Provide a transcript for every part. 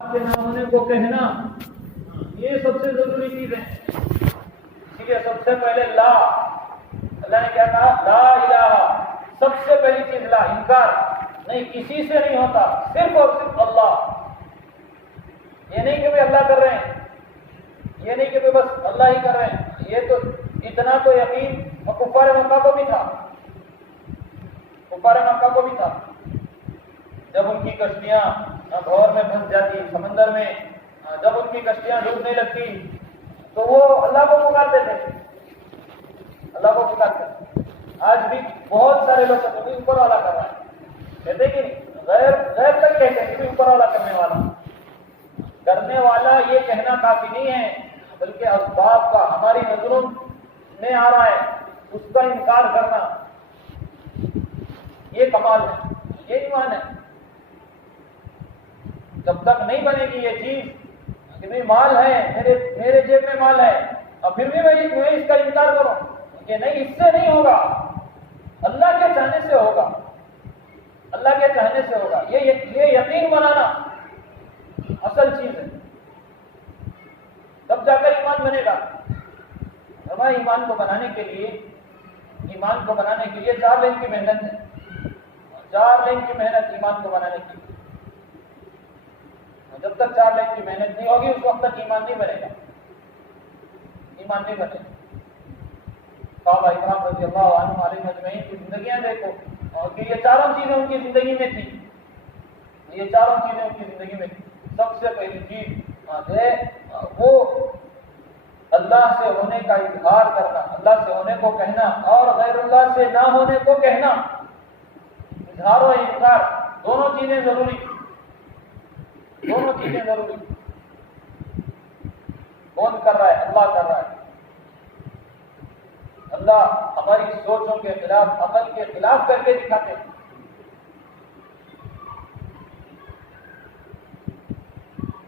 کے نہ ہونے کو کہنا یہ سب سے ضروری چیز ہے. ٹھیک ہے, سب سے پہلے لا, اللہ نے کیا کہا؟ لا الہ. سب سے پہلی چیز لا, انکار نہیں, کسی سے نہیں ہوتا, صرف اور صرف اللہ. یہ نہیں کہ بھائی اللہ کر رہے ہیں, یہ نہیں کہ بھائی بس اللہ ہی کر رہے ہیں. یہ تو اتنا تو یقین کفار مکہ کو بھی تھا, کفار مکہ کو بھی تھا. جب ان کی کشتیاں بھور میں پھنس جاتی, سمندر میں جب ان کی کشتیاں ڈوبنے لگتی, تو وہ اللہ کو پکارتے تھے, اللہ کو پکارتے. آج بھی بہت سارے لوگ کہتے ہیں اوپر والا کر رہا ہے, کہتے کہ غیر تک کہتے ہیں کہ اوپر والا کرنے والا یہ کہنا کافی نہیں ہے, بلکہ اسباب کا ہماری نظروں میں آ رہا ہے اس کا انکار کرنا, یہ کمال ہے, یہ ایمان ہے. جب تک نہیں بنے گی یہ چیز کہ بھائی مال ہے, میرے جیب میں مال ہے, اور پھر بھی میں اس کا انکار کروں کہ نہیں, اس سے نہیں ہوگا, اللہ کے چاہنے سے ہوگا, اللہ کے چاہنے سے ہوگا. یہ یقین بنانا اصل چیز ہے, تب جا کر ایمان بنے گا. ہمارے ایمان کو بنانے کے لیے 4 لین کی محنت ہے, 4 لین کی محنت ایمان کو بنانے کی. جب تک 4 لین کی محنت نہیں ہوگی اس وقت تک ایمان نہیں بنے گا, ایمان نہیں بنے گا. صحابہ اکرام رضی اللہ عنہم علیہ مجمعین کی زندگیاں دیکھو, اور کہ یہ 4 چیزیں ان کی زندگی میں تھی, یہ 4 چیزیں ان کی زندگی میں تھی. سب سے پہلی چیز ہے وہ اللہ سے ہونے کا اظہار کرنا, اللہ سے ہونے کو کہنا اور غیر اللہ سے نہ ہونے کو کہنا. اظہار و انکار دونوں چیزیں ضروری, دونوں چیزیں ضروری. کون کر رہا ہے؟ اللہ کر رہا ہے. اللہ ہماری سوچوں کے خلاف, عمل کے خلاف کر کے دکھاتے ہیں.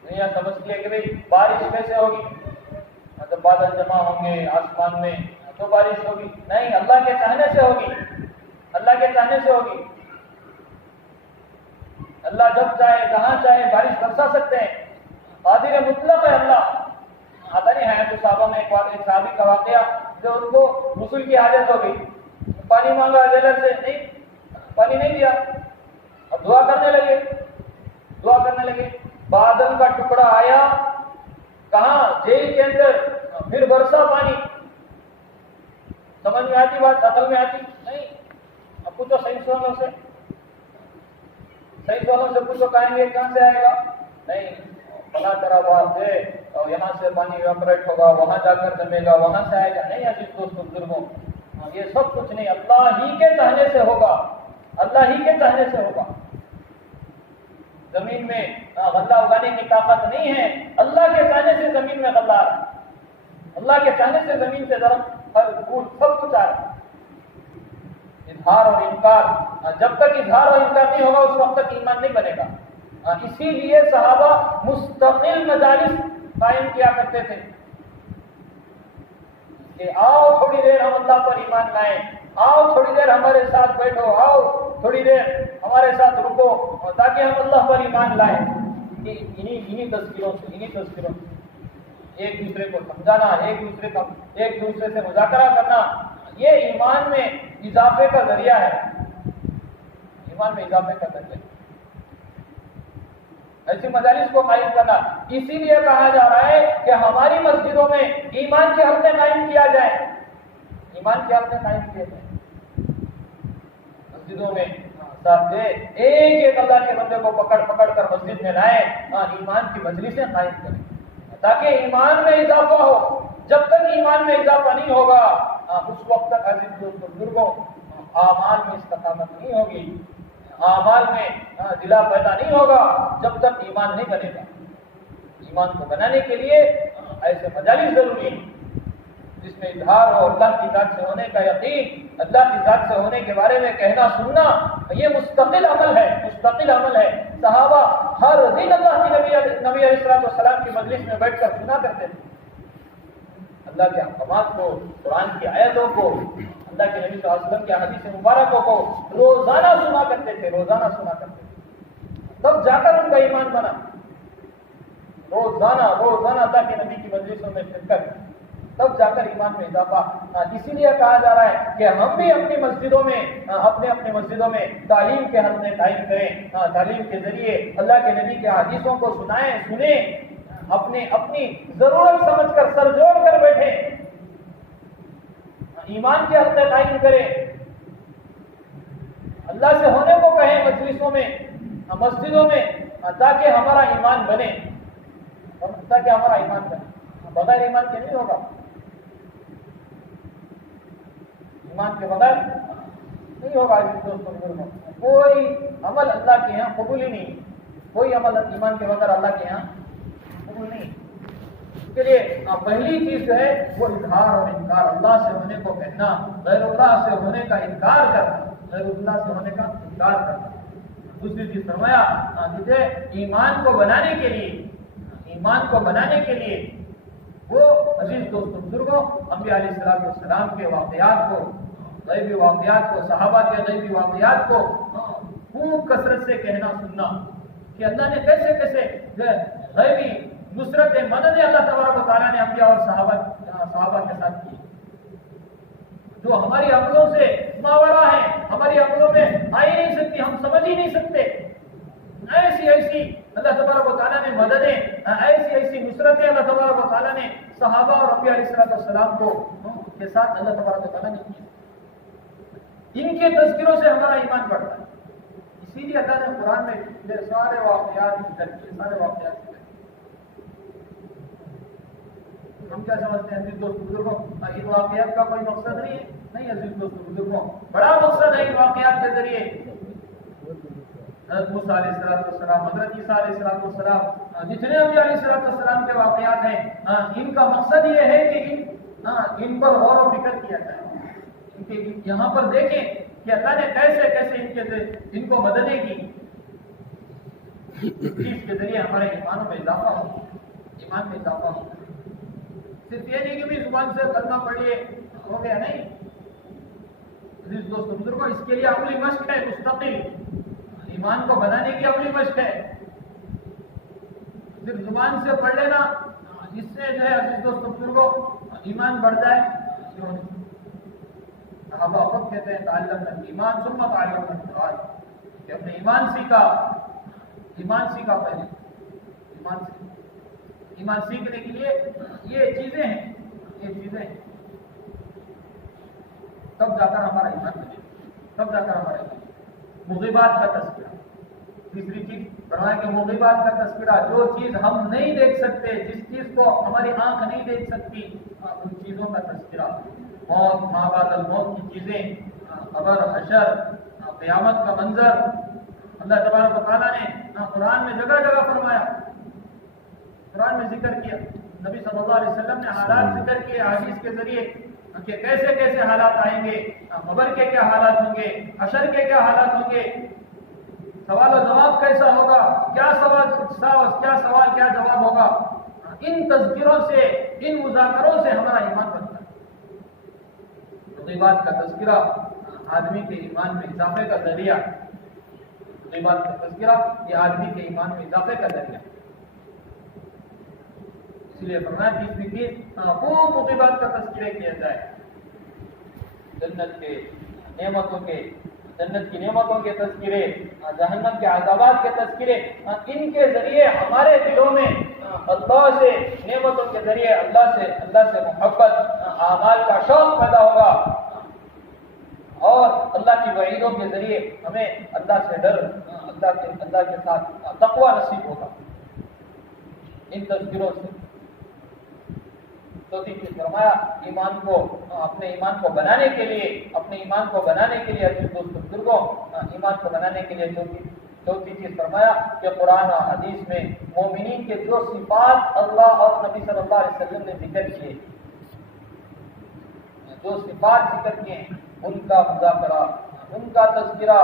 نہیں سمجھ لیا کہ بھائی بارش کیسے ہوگی, جب بادل جمع ہوں گے آسمان میں تو بارش ہوگی. نہیں, اللہ کے چاہنے سے ہوگی, اللہ کے چاہنے سے ہوگی. اللہ جب چاہے جہاں چاہے بارش برسا سکتے ہیں, قادر مطلق ہے اللہ. آتا نہیں ہے تو صحابہ میں ایک صحابی کا واقعہ, جو ان کو غسل کی حاجت ہو گئی, پانی مانگا جیلر سے, نہیں پانی نہیں دیا, اب دعا کرنے لگے. بادل کا ٹکڑا آیا, کہاں؟ جیل کے اندر, پھر برسا پانی. سمجھ میں آتی بات؟ عقل میں آتی نہیں. اب پوچھو سائنس والوں سے پوچھو, کہیں گے کہاں سے آئے گا؟ نہیں, فلاں طرح بات ہے, اور یہاں سے پانی ایواپریٹ ہوگا, وہاں جا کر جمے گا, وہاں سے آئے گا. نہیں عزیز دوستوں بزرگوں, یہ سب کچھ نہیں, اللہ ہی کے چاہنے سے ہوگا, اللہ ہی کے چاہنے سے ہوگا. زمین میں غلہ اگانے کی طاقت نہیں ہے, اللہ کے چاہنے سے زمین میں غلہ آ رہا ہے, اللہ کے چاہنے سے زمین سے درخت, پھل, پھول سب کچھ آ رہا ہے. اظہار اور انکار, جب تک اظہار اور انکار نہیں ہوگا اس وقت تک ایمان نہیں بنے گا. اسی لیے صحابہ مستقل مجالس قائم کیا کرتے تھے کہ آؤ تھوڑی دیر ہم اللہ پر ایمان لائیں, آؤ تھوڑی دیر ہمارے ساتھ بیٹھو, آؤ تھوڑی دیر ہمارے ساتھ رکو, تاکہ ہم اللہ پر ایمان لائیں. انہی تذکروں سے ایک دوسرے کو سمجھانا, ایک دوسرے سے مذاکرہ کرنا, یہ ایمان میں اضافے کا ذریعہ ہے, ایمان میں اضافے کا ذریعہ. ایسی مجالس کو قائم کرنا, اسی لیے کہا جا رہا ہے کہ ہماری مسجدوں میں ایمان کے ہفتے قائم کیا جائے, ایمان کے ہفتے قائم کیے جائیں مسجدوں میں. ایک اللہ کے بندے کو پکڑ کر مسجد میں لائیں, ایمان کی مجلسیں قائم کریں تاکہ ایمان میں اضافہ ہو. جب تک ایمان میں اضافہ نہیں ہوگا اس وقت تک عزیز دوستوں بزرگوں اعمال میں استقامت نہیں ہوگی, اعمال میں دلا پیدا نہیں ہوگا جب تک ایمان نہیں بنے گا. ایمان کو بنانے کے لیے ایسے مجالس ضروری ہیں جس میں اظہار ہو, اللہ کی ذات سے ہونے کا یقین, اللہ کی ذات سے ہونے کے بارے میں کہنا سننا. یہ مستقل عمل ہے. صحابہ ہر دن اللہ کی نبی علیہ السلام کی مجلس میں بیٹھ کر سنا کرتے تھے, اللہ کے احکامات کو, قرآن کی آیتوں کو, اللہ کے نبی صلی اللہ علیہ وسلم کے حدیث مبارکوں کو روزانہ سنا کرتے تھے. تب جا کر ان کا ایمان بنا. روزانہ تاکہ نبی کی مجلسوں میں شرکت، تب جا کر ایمان میں اضافہ۔ اسی لیے کہا جا رہا ہے کہ ہم بھی اپنی مسجدوں میں اپنے مسجدوں میں تعلیم کے حلقے قائم کریں، تعلیم کے ذریعے اللہ کے نبی کے حدیثوں کو سنیں، اپنی ضرورت سمجھ کر سر جوڑ کر بیٹھیں، ایمان کے حلقے قائم کریں، اللہ سے ہونے کو کہیں مجلسوں میں، مسجدوں میں، تاکہ ہمارا ایمان بنے، بغیر ایمان کے نہیں ہوگا، ایمان کے بغیر نہیں ہوگا۔ دوستوں، کوئی عمل اللہ کے یہاں قبول ہی نہیں، کوئی عمل ایمان کے بغیر اللہ کے یہاں قبول نہیں۔ اس کے لیے پہلی چیز جو ہے وہ اظہار اور انکار، اللہ سے ہونے کو کہنا، غیر اللہ سے ہونے کا انکار کرنا، دوسری چیز فرمایا جسے ایمان کو بنانے کے لیے وہ عزیز دوستوں بزرگوں انبیاء علیہ السلام کے واقعات کو، غیبی واقعات کو، صحابہ کے غیبی واقعات کو خوب کثرت سے کہنا سننا کہ اللہ نے کیسے غیبی نصرت مدد اللہ تبارک و تعالیٰ نے انبیاء اور صحابہ کے ساتھ کی، جو ہماری عقلوں سے ماورا ہے، ہماری عقلوں میں آ ہی نہیں سکتی، ہم سمجھ ہی نہیں سکتے۔ ایسی اللہ تبارک و تعالیٰ نے مددیں، ایسی نصرتیں اللہ تبارک و تعالیٰ نے صحابہ اور انبیاء علیہ السلام کے ساتھ اللہ تبارک و تعالیٰ نے کی۔ ان کے تذکروں سے ہمارا ایمان بڑھتا ہے، اسی لیے اللہ نے قرآن میں یہ سارے واقعات ذکر کیے۔ ہم کیا سمجھتے ہیں عزیز دوست بزرگوں، ان واقعات کا کوئی مقصد نہیں عزیز دوست بزرگوں، بڑا مقصد ہے ان واقعات کے ذریعے۔ حضرت موسیٰ علیہ السلام، حضرت عیسیٰ علیہ السلام، جتنے انبیاء علیہ السلام کے واقعات ہیں، ان کا مقصد یہ ہے کہ ان پر غور و فکر کیا جائے، یہاں پر دیکھیں کہ اللہ نے کیسے ان کو مددیں کی، اس کے ذریعے ہمارے ایمانوں میں اضافہ ہو۔ صرف یہ نہیں کہ بھی زبان سے کلمہ پڑھیے ہو گیا، نہیں عزیز دوستوں بزرگوں، اس کے لیے عملی مشق ہے، مستقل ایمان کو بنانے کی عملی مشق ہے۔ صرف زبان سے پڑھ لینا، اس سے جو ہے عزیز دوستوں بزرگوں ایمان بڑھ جائے، صحابہ خود کہتے ہیں تعلمنا الایمان ثم تعلمنا القرآن، کہ اپنے ایمان سیکھا پہلے، ایمان سیکھنے کے لیے یہ چیزیں ہیں، تب جا کر ہمارا ایمان بنے، مغیبات کا تذکرہ۔ تیسری چیز فرمایا کہ مغیبات کا تذکرہ، جو چیز ہم نہیں دیکھ سکتے، جس چیز کو ہماری آنکھ نہیں دیکھ سکتی، ان چیزوں کا تذکرہ، موت، ما بعد الموت کی چیزیں، قبر، حشر، قیامت کا منظر، اللہ تبارک و تعالیٰ نے قرآن میں جگہ جگہ فرمایا، قرآن میں ذکر کیا، نبی صلی اللہ علیہ وسلم نے حالات ذکر کیے حدیث کے ذریعے کہ کیسے حالات آئیں گے، قبر کے کیا حالات ہوں گے، حشر کے کیا حالات ہوں گے، سوال و جواب کیسا ہوگا، کیا سوال کیا جواب ہوگا۔ ان تذکروں سے، ان مذاکروں سے ہمارا ایمان بنتا ہے۔ غیبات کا تذکرہ آدمی کے ایمان میں اضافے کا ذریعہ، غیبات کا تذکرہ یہ آدمی کے ایمان میں اضافے کا ذریعہ، اس لیے فرمایا تیسری چیز خوب مغیبات کا تذکرہ کیا جائے، جنت کی نعمتوں کے تذکرے، جہنم کے عذابات کے تذکرے، ان کے ذریعے ہمارے دلوں میں اللہ سے، نعمتوں کے ذریعے اللہ سے محبت، اعمال کا شوق پیدا ہوگا، اور اللہ کی وعیدوں کے ذریعے ہمیں اللہ سے ڈر، اللہ کے ساتھ تقوی نصیب ہوگا ان تذکروں سے۔ تو فرمایا اپنے ایمان کو بنانے کے لیے عزیز دوستوں بزرگوں، ایمان کو بنانے کے لیے چوتھی چیز فرمایا کہ قرآن اور حدیث میں مومنین کے جو صفات اللہ اور نبی صلی اللہ علیہ وسلم نے ذکر کیے، جو صفات ذکر کیے ہیں، ان کا مذاکرہ، ان کا تذکرہ،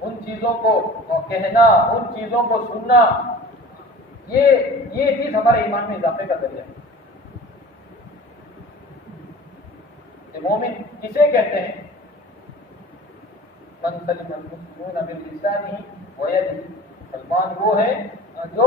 ان چیزوں کو کہنا، ان چیزوں کو سننا، یہ چیز ہمارے ایمان میں اضافے کا ذریعہ ہے۔ مومن کسے کہتے ہیں؟ من سلم المسلمون من لسانه ويده، مسلمان وہ ہے جو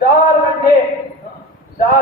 4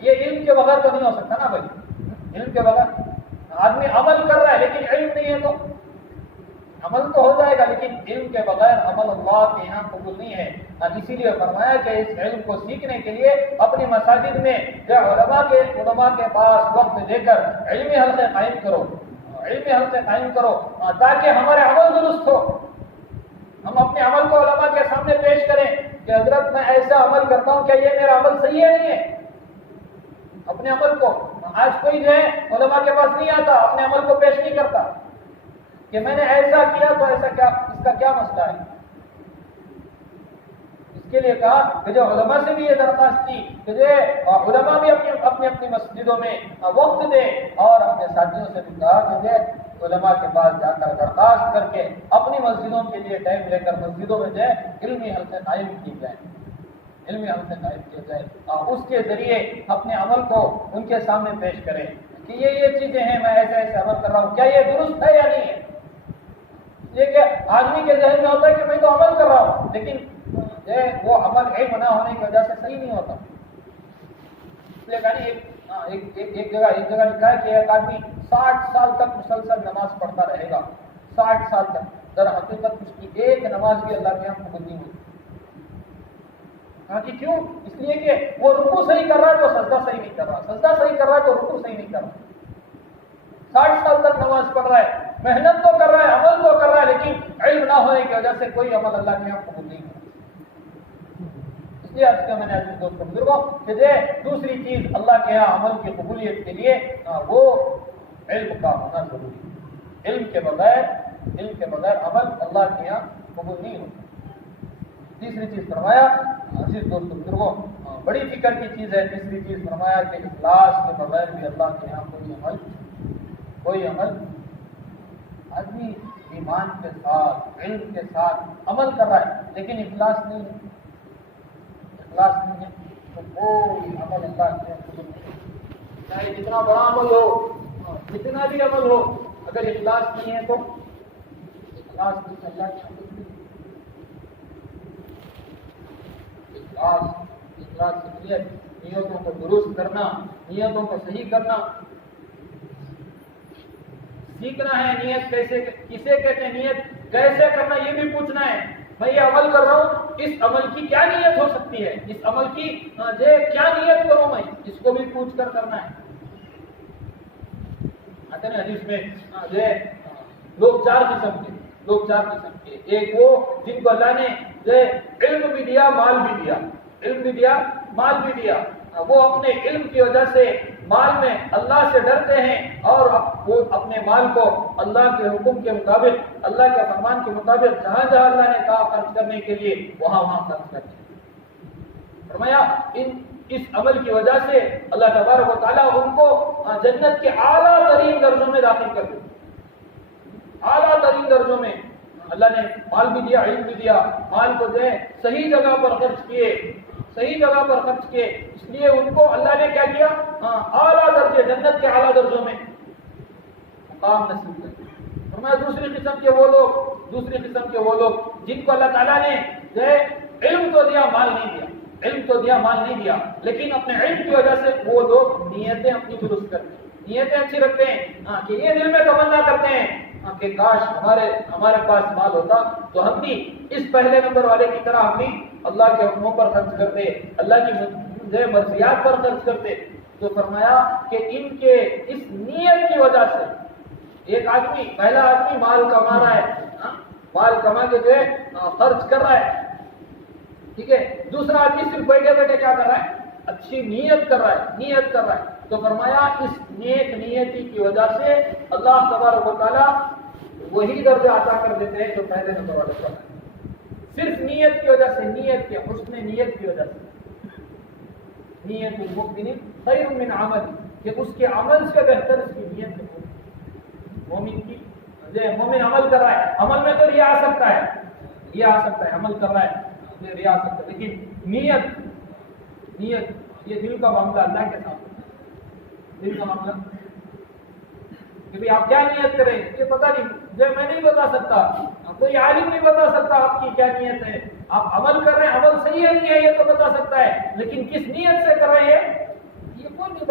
یہ علم کے بغیر تو نہیں ہو سکتا نا بھائی. علم کے بغیر آدمی عمل کر رہا ہے لیکن علم نہیں ہے تو عمل تو ہو جائے گا لیکن علم کے بغیر عمل اللہ کے یہاں قبول نہیں ہے. اسی لیے فرمایا کہ اس علم کو سیکھنے کے لیے اپنی مساجد میں جو علماء کے پاس وقت دے کر علمی حلقے قائم کرو، علمی حلقے قائم کرو تاکہ ہمارے عمل درست ہو. ہم اپنے عمل کو علماء کے سامنے پیش کریں کہ حضرت میں ایسا عمل کرتا ہوں، کیا یہ میرا عمل صحیح ہے نہیں ہے؟ اپنے عمل کو آج کوئی جو ہے علماء کے پاس نہیں آتا، اپنے عمل کو پیش نہیں کرتا کہ میں نے ایسا کیا تو ایسا کیا، اس کا کیا مسئلہ ہے. اس کے لیے کہا کہ جو علماء سے بھی یہ درخواست کی کہ جو علماء بھی اپنی مسجدوں میں وقت دیں، اور اپنے ساتھیوں سے بھی کہا کہ جو علماء کے پاس جا کر درخواست کر کے اپنی مسجدوں کے لیے ٹائم لے کر مسجدوں میں جو ہے علمی حلقے قائم کیے جائیں، علمی حلقے قائم کیے جائیں، اور اس کے ذریعے اپنے عمل کو ان کے سامنے پیش کریں کہ یہ چیزیں ہیں، میں ایسے ایسے عمل کر رہا ہوں، کیا یہ درست ہے یا نہیں ہے. یہ کہ آدمی کے ذہن میں ہوتا ہے کہ میں تو عمل کر رہا ہوں لیکن وہ عمل علم نہ ہونے کی وجہ سے صحیح نہیں ہوتا. اس لیے کہانی ایک جگہ لکھا ہے کہ ایک آدمی 60 سال تک مسلسل نماز پڑھتا رہے گا، 60 سال تک. در حقیقت اس کی ایک نماز بھی اللہ کے یہاں قبول نہیں ہوئی. کہ کیوں؟ اس لیے کہ وہ رکوع صحیح کر رہا ہے تو سجدہ صحیح نہیں کر رہا، سجدہ صحیح کر رہا ہے تو رکوع صحیح نہیں کر رہا. 60 سال تک نماز پڑھ رہا ہے، محنت تو کر رہا ہے، عمل تو کر رہا ہے، لیکن علم نہ ہونے کی وجہ سے کوئی عمل اللہ کے یہاں قبول نہیں ہوتا. اس لیے آج کا میں نے عزیز دوستوں بزرگوں کہ دوسری چیز اللہ کے یہاں عمل کی قبولیت کے لیے وہ علم کا ہونا ضروری ہے. علم کے بغیر عمل اللہ کے یہاں قبول نہیں ہوتا. تیسری چیز فرمایا عزیز دوستوں بزرگوں، بڑی فکر کی چیز ہے. تیسری چیز فرمایا کہ اخلاص کے بغیر بھی اللہ کے یہاں کوئی عمل آدمی ایمان کے ساتھ علم کے ساتھ عمل کر رہا ہے لیکن اخلاص نہیں ہے تو کوئی عمل اللہ کے قبول نہیں. چاہے جتنا بڑا عمل ہو، جتنا بھی عمل ہو، اگر اخلاص نہیں ہے تو اخلاص نہیں. اللہ کے اخلاص نیتوں کو درست کرنا، نیتوں کو صحیح کرنا سیکھنا ہے. نیت کسے کہتے ہیں، نیت کیسے کرنا یہ بھی پوچھنا ہے. میں یہ عمل کر رہا ہوں، اس عمل کی کیا نیت ہو سکتی ہے، اس عمل کی کیا نیت کروں میں، اس کو بھی پوچھ کر کرنا ہے. آتے ہیں حدیث میں لوگ چار قسم کے ایک وہ جن کو اللہ نے علم بھی دیا، مال بھی دیا. علم بھی دیا، مال بھی دیا. وہ اپنے علم کی وجہ سے مال میں اللہ سے ڈرتے ہیں اور وہ اپنے مال کو اللہ کے حکم کے مطابق، اللہ کے فرمان کے مطابق جہاں جہاں اللہ نے کہا خرچ کرنے کے لیے وہاں خرچ کرتے ہیں. فرمایا اس عمل کی وجہ سے اللہ تبارک و تعالیٰ ان کو جنت کے اعلیٰ ترین درجوں میں داخل کر دیا. اعلیٰ ترین درجوں میں اللہ نے مال بھی دیا، علم بھی دیا. مال کو صحیح جگہ پر خرچ کیے، اس لیے ان کو اللہ نے کیا کیا، اعلیٰ درجے، جنت کے اعلیٰ درجوں میں مقام نصیب کر. فرمایا دوسری قسم کے وہ لوگ جن کو اللہ تعالیٰ نے علم تو دیا، مال نہیں دیا، لیکن اپنے علم کی وجہ سے وہ لوگ نیتیں اپنی درست کرتے ہیں، نیتیں اچھی رکھتے ہیں کہ یہ دل میں تمنا کرتے ہیں کہ کاش ہمارے پاس مال ہوتا تو ہم بھی اس پہلے نمبر والے کی طرح ہم بھی اللہ کے حکموں پر خرچ کرتے، اللہ کی مرضیات پر خرچ کرتے. تو فرمایا کہ ان کے اس نیت کی وجہ سے ایک آدمی، پہلا آدمی مال کما رہا ہے، مال کما کے خرچ کر رہا ہے، ٹھیک ہے. دوسرا آدمی صرف بیٹھے بیٹھے کیا کر رہا ہے، اچھی نیت کر رہا ہے. تو فرمایا اس نیک نیتی کی وجہ سے اللہ تبارک و تعالیٰ وہی درجہ عطا کر دیتے ہیں جو پہلے نمبر والے پر ہے. صرف نیت کی وجہ سے، نیت کے حسن نیت کی وجہ سے. نیت المؤمن خیر من عمل، کہ اس کے عمل سے بہتر اس کی نیت ہے. مومن عمل کر رہا ہے، عمل میں تو ریا آ سکتا ہے، عمل کر رہا ہے ریا آ سکتا ہے، لیکن نیت یہ دل کا معاملہ اللہ کے ساتھ، دل کا معاملہ کہ بھئی آپ کیا نیت کریں یہ پتہ نہیں، میں نہیں بتا سکتا، کوئی عالم نہیں بتا سکتا آپ کی کیا نیت ہے. آپ عمل کر رہے ہیں، عمل صحیح ہے نہیں ہے یہ تو بتا سکتا ہے، لیکن کس نیت سے کر رہے ہیں یہ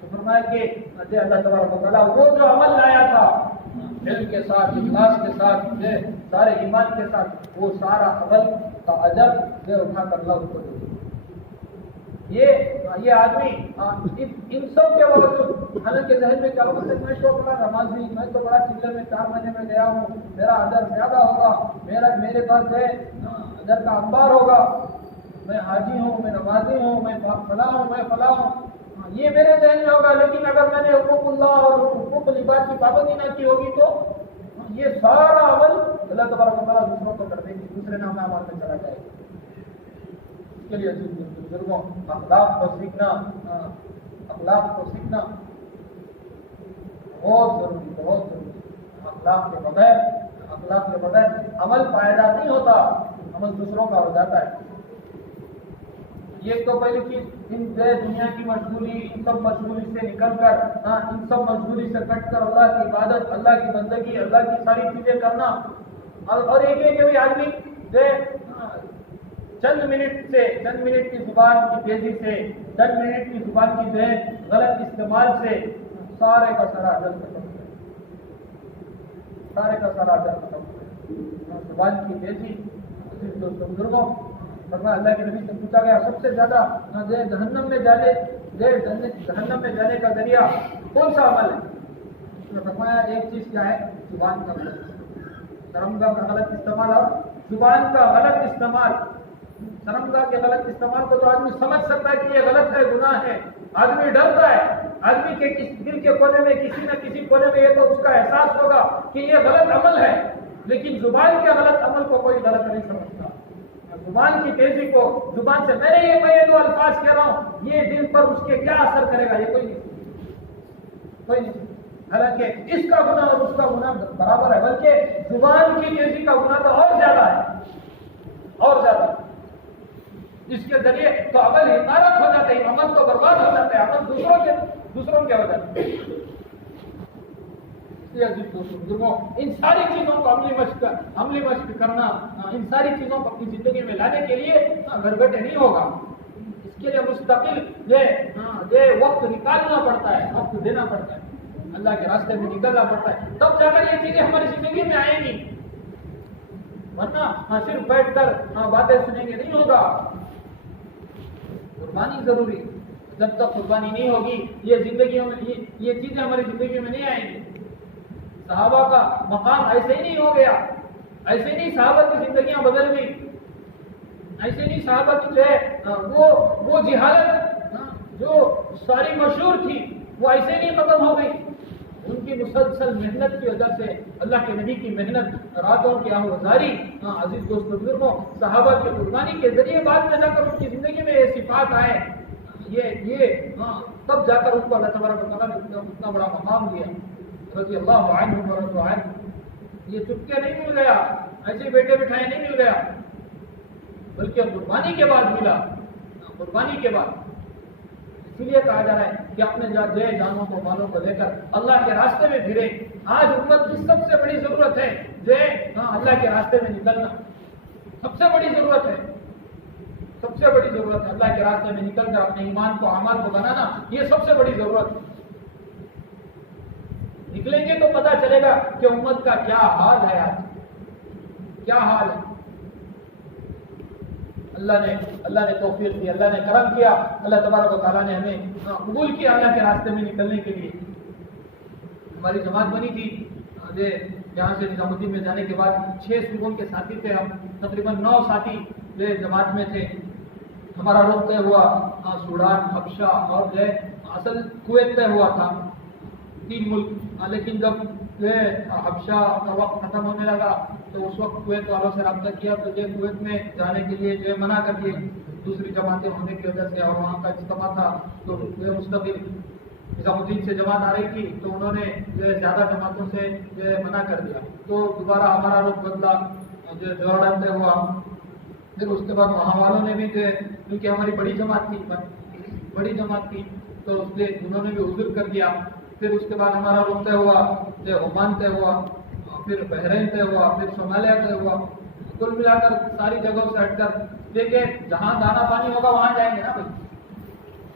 تو فرمایا کہ اللہ تبارک و تعالیٰ وہ جو عمل لایا تھا علم کے ساتھ، اخلاص کے ساتھ، سارے ایمان کے ساتھ، وہ سارا عمل کا اجر اٹھا کر اللہ اس کو دے. یہ آدمی ان سب کے باوجود حالانکہ ذہن میں کیا ہوگا کہ میں تو بڑا نمازی، میں تو بڑا چلے میں 4 مہینے میں گیا ہوں، میرا اجر زیادہ ہوگا، میرے پاس اجر کا انبار ہوگا، میں حاجی ہوں، میں نمازی ہوں، میں فلاں ہوں، میں فلاں ہوں، یہ میرے ذہن میں ہوگا. لیکن اگر میں نے حقوق اللہ اور حقوق العباد کی پابندی نہ کی ہوگی تو یہ سارا عمل اللہ تبارک و تعالیٰ دوسروں کو کر دے گی، دوسرے نام اعمال میں چلا جائے گا. اس کے لیے بزرگوں اخلاق کو سیکھنا بہت ضروری. اخلاق کے بغیر عمل پائیدار نہیں ہوتا، عمل دوسروں کا ہو جاتا ہے. یہ تو پہلی چیز ان دنیا کی مشغولی، ان سب مشغولی سے نکل کر، ان سب مشغولی سے کٹ کر اللہ کی عبادت، اللہ کی بندگی، اللہ کی ساری چیزیں کرنا. اور ایک آدمی چند منٹ کی زبان کی تیزی سے، چند منٹ کی زبان کی غلط استعمال سے سارے کا سارا اجر ختم ہو. زبان کی تیزی بزرگوں فرمایا، اللہ کے نبی سے پوچھا گیا سب سے زیادہ جہنم میں جانے کا ذریعہ کون سا عمل ہے؟ اس نے فرمایا ایک چیز کیا ہے؟ زبان کا شرمگاہ کا غلط استعمال اور زبان کا غلط استعمال. شرمگاہ کے غلط استعمال کو تو آدمی سمجھ سکتا ہے کہ یہ غلط ہے، گناہ ہے، آدمی ڈرتا ہے، آدمی کے دل کے کونے میں کسی نہ کسی کونے میں یہ تو اس کا احساس ہوگا کہ یہ غلط عمل ہے. لیکن زبان کے غلط عمل کو کوئی غلط نہیں سمجھتا. زبان کی تیزی کو، زبان سے میں یہ 2 الفاظ کہہ رہا ہوں، یہ دل پر اس کے کیا اثر کرے گا، یہ کوئی نہیں. حالانکہ اس کا گناہ اور اس کا گناہ برابر ہے، بلکہ زبان کی تیزی کا گناہ تو اور زیادہ ہے. اس کے ذریعے تو عمل حقارت ہو جاتے ہیں، عمل تو برباد ہو جاتے ہیں، عمل دوسروں کے ہو جاتے ہیں. بزرگوں ان ساری چیزوں کو عملی مشق کرنا، ان ساری چیزوں کو اپنی زندگی میں لانے کے لیے گھر بیٹھے نہیں ہوگا. اس کے لیے مستقل وقت نکالنا پڑتا ہے، وقت دینا پڑتا ہے، اللہ کے راستے میں نکلنا پڑتا ہے، تب جا کر یہ چیزیں ہماری زندگی میں آئیں گی. ورنہ صرف بیٹھ کر باتیں سنیں گے نہیں ہوگا. قربانی ضروری. جب تک قربانی نہیں ہوگی یہ چیزیں ہماری زندگی میں نہیں آئیں گی. صحابہ کا مقام ایسے ہی نہیں ہو گیا، ایسے نہیں صحابہ کی زندگیاں بدل گئی، ایسے نہیں صحابہ کی وہ جہالت جو ساری مشہور تھی وہ ایسے نہیں ختم ہو گئی. ان کی مسلسل محنت کی وجہ سے، اللہ کے نبی کی محنت، راتوں کی آہوازاری، عزیز دوستو بزرگوں، صحابہ کی قربانی کے ذریعے بعد میں جا کر ان کی زندگی میں یہ صفات آئے. تب جا کر ان کو اللہ تبارک و تعالیٰ نے اتنا بڑا مقام دیا. رضی اللہ عنہ ورضوا عنہ. یہ چپکے نہیں مل گیا، ایسے بیٹھے بٹھائے نہیں مل گیا، بلکہ قربانی کے بعد ملا. قربانی کے بعد اسی لیے کہا جا رہا ہے کہ اپنے جانوں کو، مالوں کو لے کر اللہ کے راستے میں پھرے. آج امت کی سب سے بڑی ضرورت ہے اللہ کے راستے میں نکلنا. سب سے بڑی ضرورت ہے اللہ کے راستے میں نکل کر اپنے ایمان کو، اعمال کو بنانا. یہ سب سے بڑی ضرورت ہے. نکلیں گے تو پتا چلے گا کہ امت کا کیا حال ہے. آج کیا حال ہے. اللہ نے توفیق دی، اللہ نے کرم کیا، اللہ تبارک و تعالیٰ نے ہمیں قبول کیا اللہ کے راستے میں نکلنے کے لیے. ہماری جماعت بنی تھی جہاں سے نظام الدین میں جانے کے بعد 6 صوبوں کے ساتھی تھے ہم، تقریباً 9 ساتھی جماعت میں تھے. ہمارا رخ طے ہوا سوڈان، حبشہ اور اصل کویت طے ہوا تھا، 3 ملک. لیکن جب حبشہ کا وقت ختم ہونے لگا تو اس وقت کویت والوں سے رابطہ کیا تو کویت میں جانے کے لیے منع کر دیے، دوسری جماعتیں ہونے کی وجہ سے، اور وہاں کا اجتماع تھا تو مستقل نظام الدین سے جماعت آ رہی تھی تو انہوں نے زیادہ جماعتوں سے منع کر دیا. تو دوبارہ ہمارا رخ بدلا، جوڑن طے ہوا. پھر اس کے بعد وہاں والوں نے بھی کیونکہ ہماری بڑی جماعت تھی تو اس لیے انہوں نے بھی عذر کر دیا. پھر اس کے بعد ہمارا رخ طے ہوا، عمان طے ہوا، پھر بحرین طے ہوا، پھر صومالیہ طے ہوا. کل ملا کر ساری جگہوں سے ہٹ کر دیکھیں جہاں دانا پانی ہوگا وہاں جائیں گے نا بھائی.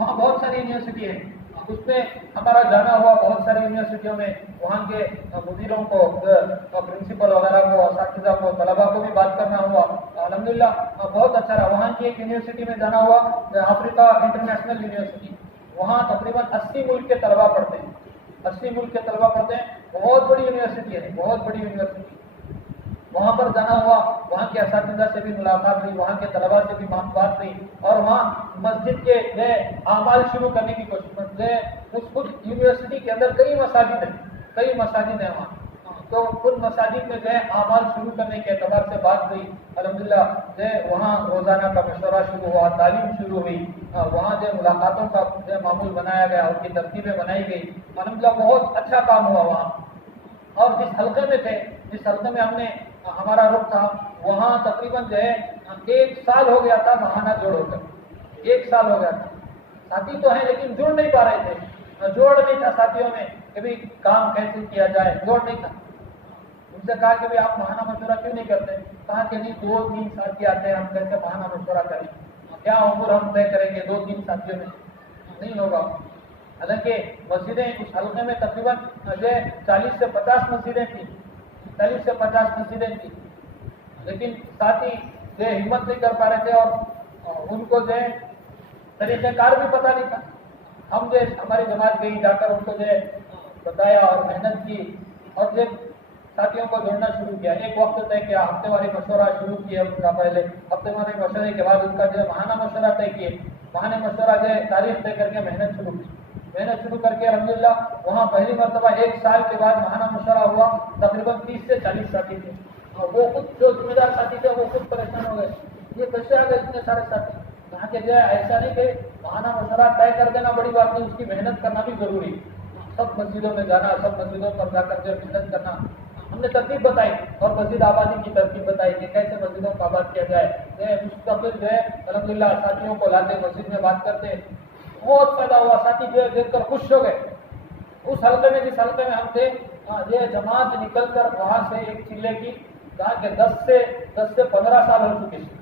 وہاں بہت ساری یونیورسٹی ہے، اس میں ہمارا جانا ہوا بہت ساری یونیورسٹیوں میں، وہاں کے مدیروں کو، پرنسپل وغیرہ کو، اساتذہ کو، طلبا کو بھی بات کرنا ہوا۔ الحمدللہ بہت اچھا رہا۔ وہاں کی ایک یونیورسٹی میں جانا ہوا، افریقہ انٹرنیشنل یونیورسٹی، وہاں تقریباً 80 ملک کے طلبا پڑھتے ہیں، 80 ملک کے طلبا پڑھتے ہیں، بہت بڑی یونیورسٹی ہے، بہت بڑی یونیورسٹی۔ وہاں پر جانا ہوا، وہاں کے اساتذہ سے بھی ملاقات ہوئی، وہاں کے طلبا سے بھی بات ہوئی، اور وہاں مسجد کے اعمال شروع کرنے کی کوشش کرتے ہیں۔ اس خود یونیورسٹی کے اندر کئی مساجد ہیں وہاں، تو ان مساجد میں اعمال شروع کرنے کے اعتبار سے بات ہوئی۔ الحمدللہ وہاں روزانہ کا مشورہ شروع ہوا، تعلیم شروع ہوئی، وہاں ملاقاتوں کا معمول بنایا گیا، ان کی ترتیبیں بنائی گئی۔ الحمدللہ بہت اچھا کام ہوا وہاں۔ اور جس حلقے میں تھے، جس حلقے میں ہمارا رخ تھا، وہاں تقریباً 1 سال ہو گیا تھا ماہانہ جوڑ ہو کر، 1 سال ہو گیا تھا۔ ساتھی تو ہیں لیکن جڑ نہیں پا رہے تھے، جوڑ نہیں تھا ساتھیوں میں کہ بھی کام کیسے کیا جائے، جوڑ نہیں تھا۔ ان سے کہا کہ بھی آپ ماہانہ مشورہ کیوں نہیں کرتے؟ کہا کہ نہیں، 2-3 ساتھی آتے ہیں، ہم کیسے ماہانہ مشورہ کریں، کیا امور ہم طے کریں گے 2-3 ساتھیوں میں، نہیں ہوگا۔ حالانکہ مسجدیں اس حلقے میں تقریباً 40 سے 50 مسجدیں تھیں، 40 سے 50 مسجدیں تھیں، لیکن ساتھی ہمت نہیں کر پا رہے تھے، اور ان کو طریقہ کار بھی پتہ نہیں تھا۔ ہم ہماری جماعت گئی، جا کر ان کو بتایا اور محنت کی، اور ساتھیوں کو جوڑنا شروع کیا۔ ایک وقت طے کیا، ہفتے واری مشورہ شروع کیا ان کا، پہلے ہفتے واری مشورے کے بعد ان کا ماہانہ مشورہ طے کیے، ماہانہ مشورہ تاریخ طے کر کے محنت شروع کر کے الحمدللہ وہاں پہلی مرتبہ 1 سال کے بعد ماہانہ مشورہ ہوا۔ تقریباً 30 سے 40 ساتھی تھے، اور وہ خود جو ذمہ دار ساتھی تھے وہ خود پریشان ہو گئے، یہ کیسے آ گئے اتنے سارے ساتھی؟ کہا کہ ایسا نہیں کہ ماہانہ مشورہ طے کر دینا بڑی بات نہیں، اس کی محنت کرنا بھی ضروری، سب مسجدوں میں جانا، سب مسجدوں پر جا کر محنت کرنا۔ ہم نے ترتیب بتائی اور مسجد آبادی کی ترتیب بتائی کہ کیسے مسجدوں کو آباد کیا جائے۔ مستقل الحمدللہ ساتھیوں کو لاتے، مسجد میں بات کرتے، بہت پیدا ہوا۔ ساتھی دیکھ کر خوش ہو گئے۔ اس حلقے میں، جس حلقے میں ہم تھے، جماعت نکل کر وہاں سے ایک چلے کی، کہا کہ 10 سے 15 سال ہو چکے تھے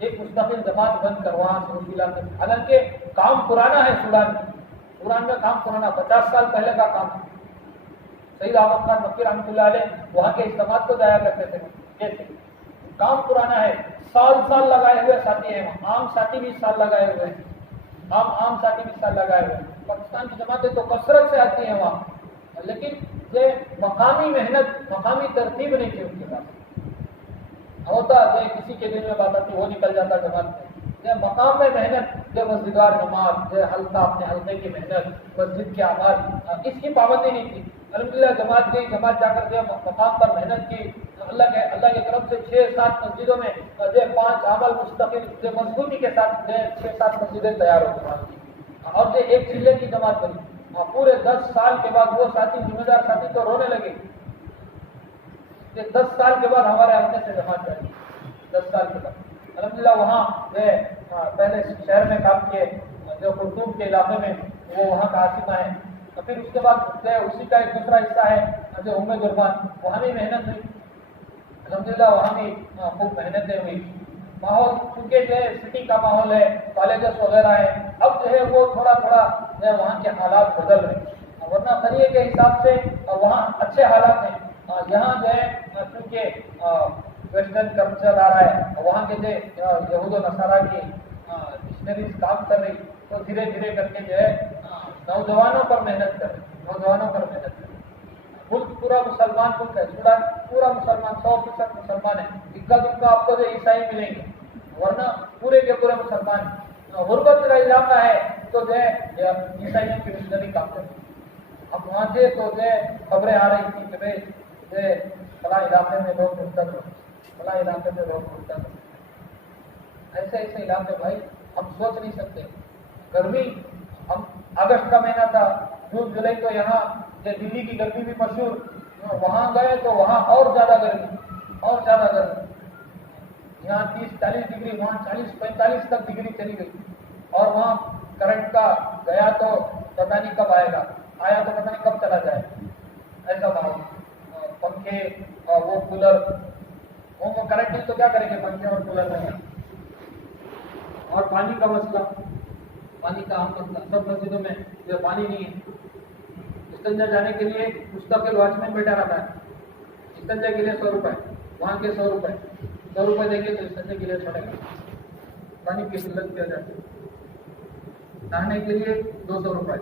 ایک مستقل جماعت بن کر وہاں سے اس علاقے میں۔ حالانکہ کام پرانا ہے، سوڈان میں کام پرانا، 50 سال پہلے کا کام ہے۔ سید احمد خان مکی رحمۃ اللہ علیہ وہاں کے اجتماعات کو جایا کرتے تھے، کیسے کام پرانا ہے، سال لگائے ہوئے ساتھی ہیں وہاں، عام ساتھی بھی سال لگائے ہوئے ہیں، عام ساتھی بھی سال لگائے ہوئے ہیں۔ پاکستان کی جماعتیں تو کثرت سے آتی ہیں وہاں، لیکن مقامی محنت، مقامی ترتیب نہیں تھی ان کے پاس۔ ہوتا کسی کے دل میں بات آتی وہ نکل جاتا جماعت میں، مقام میں محنت، مسجدوار جماعت، حلقہ اپنے حلقے کی محنت، مسجد کے اعمال، اس کی پابندی نہیں تھی۔ الحمدللہ جماعت گئی، جماعت جا کر مقام پر محنت کی، اللہ کے طرف سے 6-7 مسجدوں میں 5 عمل مستقل مضبوطی کے ساتھ 6-7 مسجدیں تیار ہو جماعت، اور ایک چلے کی جماعت بنی۔ پورے 10 سال کے بعد وہ ساتھی، ذمہ دار ساتھی تو رونے لگے کہ 10 سال کے بعد ہمارے حلقے سے جماعت جائے، 10 سال کے بعد۔ الحمدللہ وہاں پہلے شہر میں کام کیے، خرطوم کے علاقے میں، وہ وہاں کا عاصمہ ہے۔ پھر اس کے بعد اسی کا ایک دوسرا حصہ ہے ام درمان، وہاں بھی محنت ہوئی، الحمدللہ وہاں بھی خوب محنتیں ہوئی۔ ماحول چونکہ سٹی کا ماحول ہے، کالجز وغیرہ ہے، اب وہ تھوڑا وہاں کے حالات بدل رہے ہیں، ورنہ قریے کے حساب سے وہاں اچھے حالات ہیں۔ یہاں چونکہ ویسٹرن کلچر آ رہا ہے، وہاں کے یہود و نصارہ کی مشنریز کام کر رہی، تو دھیرے دھیرے کر کے نوجوانوں پر محنت کر رہے، ملک پورا مسلمان ملک ہے، سوڈان پورا مسلمان، 100% مسلمان ہے، اکا دکا آپ کو عیسائی ملیں گے، ورنہ پورے کے پورے مسلمان۔ غربت کا علاقہ ہے تو عیسائیوں کی مشنری کام کرتے۔ اب وہاں سے تو خبریں آ رہی تھی کہ فلاں علاقے میں لوگ مرتد ہو، فلاں علاقے میں لوگ مرتد ہو، ایسے علاقے بھائی ہم سوچ نہیں سکتے۔ گرمی، ہم اگست کا مہینہ تھا، جون جولائی تو یہاں دلی کی گرمی بھی مشہور، وہاں گئے تو وہاں اور زیادہ گرمی، یہاں 30-40 ڈگری، وہاں 40-45 تک ڈگری چلی گئی، اور وہاں کرنٹ کا گیا تو پتہ نہیں کب آئے گا، آیا تو پتہ نہیں کب چلا جائے، ایسا ماحول۔ پنکھے اور وہ کولر، وہ کرنٹ نہیں تو کیا کریں گے، پنکھے اور کولر نہیں، اور پانی کا مسئلہ، پانی کا اہم مسئلہ، سب مسجدوں میں جو پانی نہیں ہے. استنجا جانے کے لیے مستقل واچمین بیٹھا رہتا ہے. استنجا کے لیے 100 روپئے، وہاں کے 100 روپئے، 100 روپئے دیں گے تو استنجا کے لیے چھوڑے گا. پانی کی قلت کیا جاتی ہے. نہانے کے لیے 200 روپئے،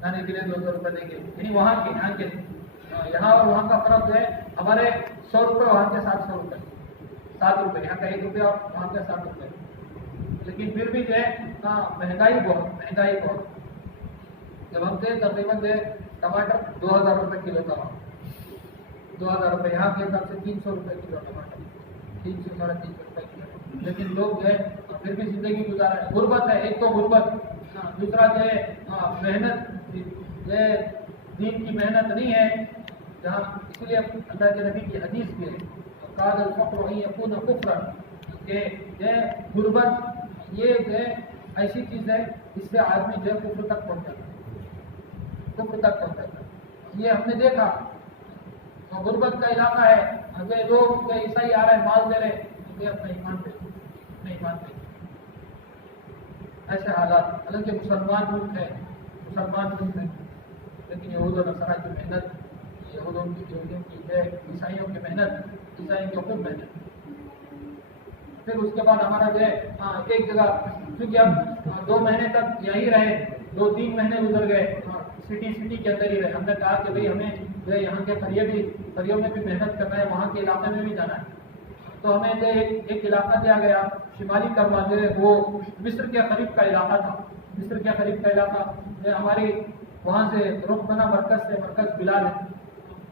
نہانے کے لیے 200 روپئے دیں گے. یعنی وہاں کے یہاں اور وہاں کا فرق جو ہے، ہمارے 100 روپئے، وہاں کے 700 روپئے، 7 روپئے، یہاں کا 1 روپیہ اور وہاں کے 7 روپئے. لیکن پھر بھی جو ہے مہنگائی بہت. جب ہم تھے تقریباً جو ہے ٹماٹر 2000 روپئے کلو تھا، 2000 روپئے. یہاں کے حساب سے 300 روپئے کلو ٹماٹر، 300 ساڑھے 300 روپئے کلو. لیکن لوگ جو ہے پھر بھی زندگی گزار رہے ہیں. غربت ہے، ایک تو غربت، دوسرا جو ہے محنت، جو ہے دین کی محنت نہیں ہے جہاں. اس لیے اللہ کے نبی کی حدیث بھی ہے، قال الفقر ان یکون کفرا، کہ غربت یہ جو ہے ایسی چیز ہے جس سے آدمی جو ہے کفر تک پہنچ جاتا ہے. یہ ہم نے دیکھا. غربت کا علاقہ ہے، لوگ جو عیسائی آ رہے ہیں، مال دے رہے ہیں، یہ اپنا ایمان پہ ایسے حالات. حالانکہ مسلمان ملک ہے، لیکن یہود و نصارہ کی محنت، یہودوں کی ہے، عیسائیوں کی محنت، عیسائیوں کی خوب محنت. پھر اس کے بعد ہمارا جو ہے ایک جگہ، کیونکہ ہم 2 مہینے تک یہیں رہے، 2-3 مہینے گزر گئے سٹی کے اندر ہی رہے. ہم نے کہا کہ بھئی ہمیں جو ہے یہاں کے قریوں میں بھی محنت کرنا ہے، وہاں کے علاقے میں بھی جانا ہے. تو ہمیں جو ایک علاقہ دیا گیا شمالی کروا، جو ہے وہ مصر کے قریب کا علاقہ تھا. مصر کے قریب کا علاقہ جو ہماری وہاں سے رخ بنا مرکز بلال ہے.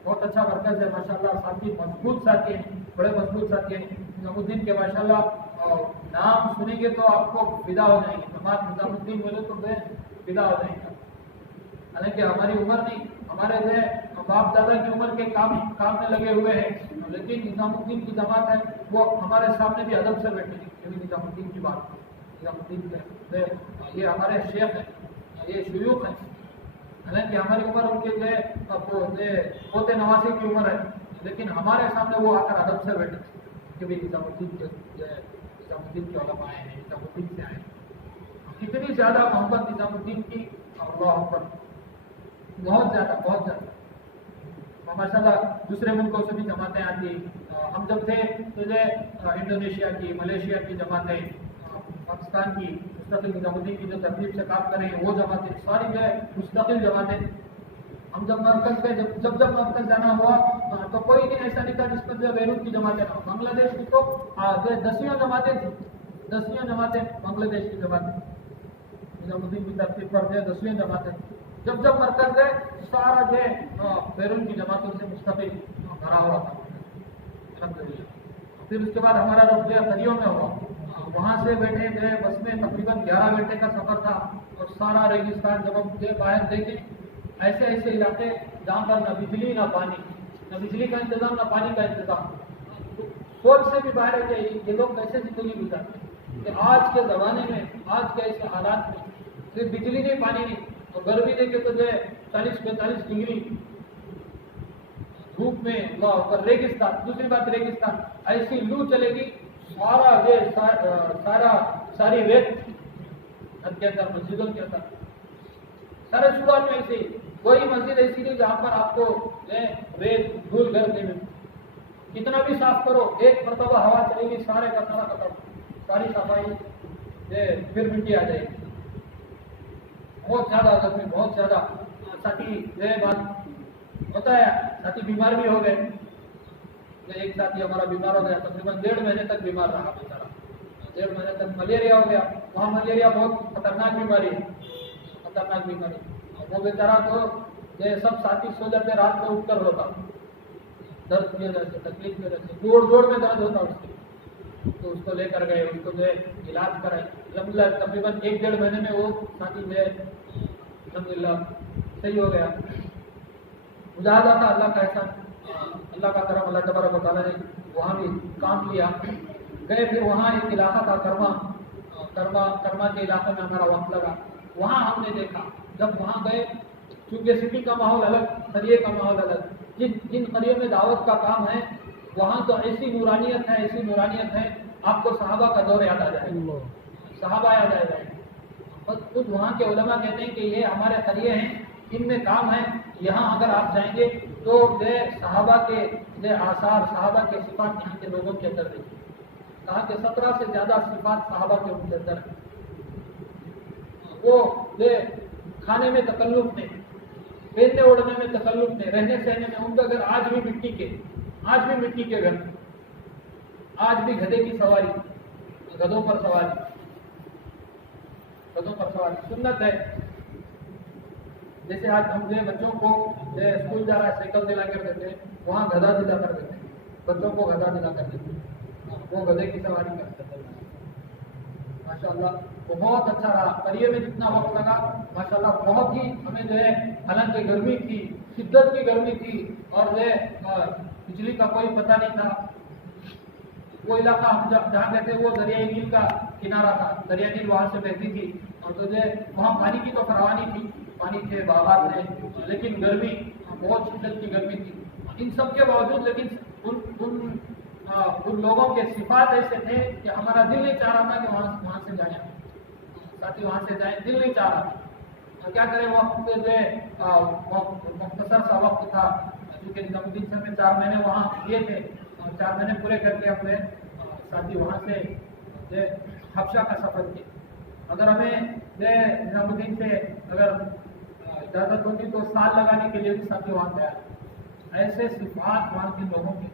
بہت اچھا مرکز ہے ماشاءاللہ. ساتھی مضبوط ساتھی ہیں، بڑے مضبوط ساتھی ہیں نظام الدین کے ماشاءاللہ. نام سنیں گے تو آپ کو فدا ہو جائیں گے. جماعت نظام الدین بولے تو فدا ہو جائیں گے. حالانکہ ہماری عمر نہیں، ہمارے جو ہے باپ دادا کی عمر کے کام میں لگے ہوئے ہیں، لیکن نظام الدین کی جماعت ہے وہ ہمارے سامنے بھی ادب سے بیٹھے گی. کبھی نظام الدین کی بات، نظام الدین کے یہ ہمارے شیخ ہیں، یہ شیوخ ہیں. حالانکہ ہماری عمر ان کے جو ہے پوتے نواسے کی عمر ہے، لیکن ہمارے سامنے وہ آ کر ادب سے بیٹھے کہ بھی نظام الدین کے علماء آئے ہیں، نظام الدین سے آئے ہیں. کتنی زیادہ محبت نظام الدین کی، اللہ اکبر، بہت زیادہ. ماشاء اللہ دوسرے ملکوں سے بھی جماعتیں آتی. ہم جب تھے تو جو ہے انڈونیشیا کی، ملیشیا کی جماعتیں، پاکستان کی مستقل نظام الدین کی جو ترتیب سے کام کر رہے ہیں وہ جماعتیں، ساری جو ہے مستقل جماعتیں. ہم جب مرکز گئے، جب مرکز جانا ہوا تو کوئی نہیں ایسا نہیں تھا جس پر جو بیروت کی جماعتیں نہ ہو. بنگلہ دیش کی تو 10 جماعتیں تھیں، 10 جماعتیں بنگلہ دیش کی جماعتیں نظام الدین کی ترتیب پر جو 10 جماعتیں. جب مرکز گئے سارا جو ہے بیرون کی جماعتوں سے مستقل بھرا ہوا تھا الحمدللہ. پھر اس کے بعد ہمارا رخ جو ہے قریوں میں ہوا. وہاں سے بیٹھے جو ہے بس میں تقریباً 11 گھنٹے کا سفر تھا اور سارا ریگستان. جب ہم باہر دیکھیں ایسے علاقے جہاں پر نہ بجلی نہ پانی، نہ بجلی کا انتظام نہ پانی کا انتظام. سوچ سے بھی باہر ہے کہ یہ لوگ کیسے زندگی گزارتے ہیں کہ آج کے زمانے میں، آج کے ایسے حالات میں صرف بجلی نہیں، پانی نہیں، اور گرمی دیکھے تو جو ہے 40-45 ڈگری دھوپ میں اور ریگستان. دوسری بات ریگستان، ایسی لو چلے گی، ساری ریت گھر کے اندر، مسجدوں کے اندر. سارے صبح میں ایسے کوئی مسجد ایسی نہیں جہاں پر آپ کو ریت دھول گھر نہیں ملتی. کتنا بھی صاف کرو، ایک مرتبہ ہوا چلے گی، سارے کا سارا ختم، ساری صفائی پھر مٹی آ جائے گی. بہت زیادہ گرمی، بہت زیادہ. ساتھی یہ بات ہوتا ہے، ساتھی بیمار بھی ہو گئے. ایک ساتھی ہمارا بیمار ہو گیا، تقریباً 1.5 مہینے تک بیمار رہا بیچارہ. 1.5 مہینے تک ملیریا ہو گیا. وہاں ملیریا بہت خطرناک بیماری ہے، خطرناک بیماری. وہ بیچارہ تو یہ سب ساتھی سو جاتے، رات میں اٹھ کر روتا، درد کی وجہ سے، تکلیف کی وجہ سے، جوڑ میں درد ہوتا اس کے. تو اس کو لے کر گئے، اس کو جو ہے علاج کرائے. الحمدللہ تقریباً 1-1.5 مہینے میں وہ ساتھی جو ہے الحمدللہ صحیح ہو گیا. مجاہدہ تھا اللہ کا احسان، اللہ کا کرم. اللہ تبارک و تعالیٰ نے وہاں بھی کام کیا. گئے پھر وہاں ایک علاقہ تھا کرما کے علاقے میں ہمارا وقت لگا. وہاں ہم نے دیکھا، جب وہاں گئے، چونکہ سٹی کا ماحول الگ، قریے کا ماحول الگ. جن قریے میں دعوت کا کام ہے وہاں تو ایسی نورانیت ہے، آپ کو صحابہ کا دور یاد آ جائے گا. صحابہ یاد آ جائے گا. خود وہاں کے علماء کہتے ہیں کہ یہ ہمارے قریے ہیں، ان میں کام ہے، یہاں اگر آپ جائیں گے تو صحابہ کے آثار، صحابہ کے صفات یہاں کے لوگوں کے اندر دیکھیں۔ کہا کہ 17 سے زیادہ صفات صحابہ کے اندر ہیں۔ وہ کھانے میں تکلف نہیں، پہننے اوڑھنے میں تکلف نہیں، رہنے سہنے میں ان کا گھر آج بھی مٹی کے گھر، آج بھی گدھے کی سواری، گدھوں پر سواری سنت ہے۔ جیسے آج ہم بچوں کو اسکول جا رہا ہے سائیکل دلا کر دیتے ہیں، وہاں گدھا دلا کر دیتے ہیں، بچوں کو گدھا دلا کر دیتے ہیں، وہ گدھے کی سواری کرتے ہیں۔ ماشاء اللہ وہ بہت اچھا رہا، قریے میں جتنا وقت لگا ماشاء اللہ بہت ہی ہمیں حالانکہ گرمی تھی، شدت کی گرمی تھی، اور بجلی کا کوئی پتہ نہیں تھا۔ وہ علاقہ ہم جہاں گئے تھے وہ دریائے نیل کا کنارہ تھا، دریائے نیل وہاں سے بہتی تھی، اور وہاں پانی کی تو فراوانی تھی، پانی تھے، باغات تھے، لیکن گرمی بہت شدت کی گرمی تھی۔ ان سب کے باوجود لیکن ان لوگوں کے صفات ایسے تھے کہ ہمارا دل نہیں چاہ رہا تھا کہ وہاں سے جائیں، ساتھی وہاں سے جائیں، دل نہیں چاہ رہا۔ کیا کریں، وقت مختصر سا وقت تھا، کیونکہ نظام الدین صاحب نے 4 مہینے وہاں کیے تھے، 4 مہینے پورے کر کے اپنے ساتھی وہاں سے حبشہ کا سفر کیا۔ اگر ہمیں نظام الدین سے اگر اجازت ہوتی تو سال لگانے کے لیے بھی ساتھی وہاں تیار۔ ایسے صفات وہاں کے لوگوں کے،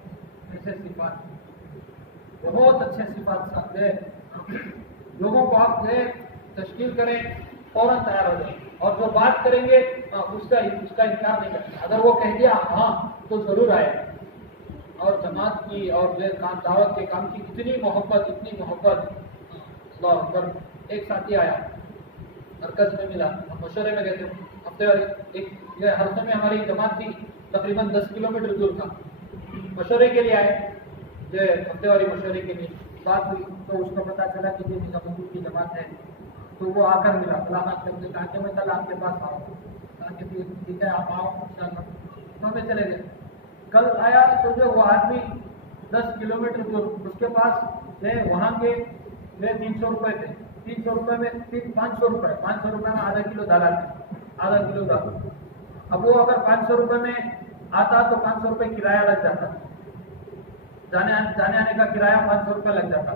ایسے صفات، بہت اچھے صفات ساتھ لوگوں کو آپ تشکیل کریں فوراً تیار ہو جائیں، اور جو بات کریں گے اس کا انکار نہیں کرتے۔ اگر وہ کہہ دیا ہاں تو ضرور آئے۔ اور جماعت کی اور دعوت کے کام کی اتنی محبت، اللہ اکبر۔ ایک ساتھی آیا، مرکز میں ملا، ہم مشورے میں گئے تھے ہفتے والے، ہفتے میں ہماری جماعت تھی، تقریباً 10 کلومیٹر دور تھا، مشورے کے لیے آئے، ہفتے والی مشورے کے لیے بات ہوئی تو اس کو پتا چلا کہ یہ نظام الدین کی جماعت ہے، تو وہ آ کر ملا، ملاقات کرتے کہا کہ میں کل آپ کے پاس آؤں، کہا کہ ٹھیک ہے آپ آؤ انشاءاللہ، تو ہمیں چلے گئے۔ کل آیا تو وہ آدمی 10 کلومیٹر دور، اس کے پاس وہاں کے 300 روپے تھے، 300 روپے میں 500 روپے میں آدھا کلو دال آتی، اب وہ اگر 500 روپے میں آتا تو 500 روپے کرایہ لگ جاتا، جانے آنے کا کرایہ 500 روپے لگ جاتا۔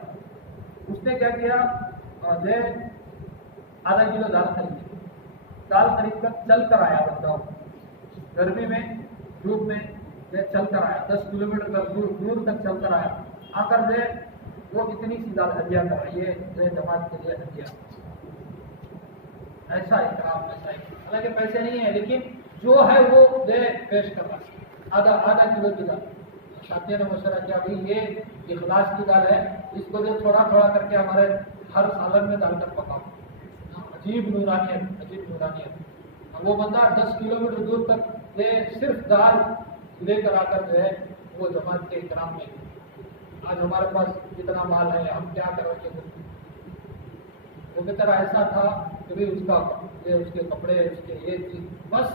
اس نے کیا کیا، آدھا کلو دال خرید کر چل کر آیا، بتاؤ گرمی میں دھوپ میں چل کر آیا، 10 کلومیٹر تک دور تک چل کر آیا، آ کر وہ اتنی سی دال ہدیہ کر رہی ہے جماعت کے لیے ہدیہ۔ ایسا اکرام، حالانکہ پیسے نہیں ہیں لیکن جو ہے وہ پیش کر رہا، آدھا کلو کی دال۔ ساتھیوں نے مشورہ کیا بھائی یہ اخلاص کی دال ہے، اس کو تھوڑا کر کے ہمارے ہر سالن میں ڈال کر پکاؤ۔ عجیب نورانیت۔ وہ بندہ 10 کلومیٹر دور تک صرف دال لے کر آ کر وہ جماعت کے اکرام میں۔ آج ہمارے پاس کتنا مال ہے، ہم کیا کریں گے؟ وہ کی طرح ایسا تھا کہ بھی اس کے کپڑے، اس کے یہ چیز، بس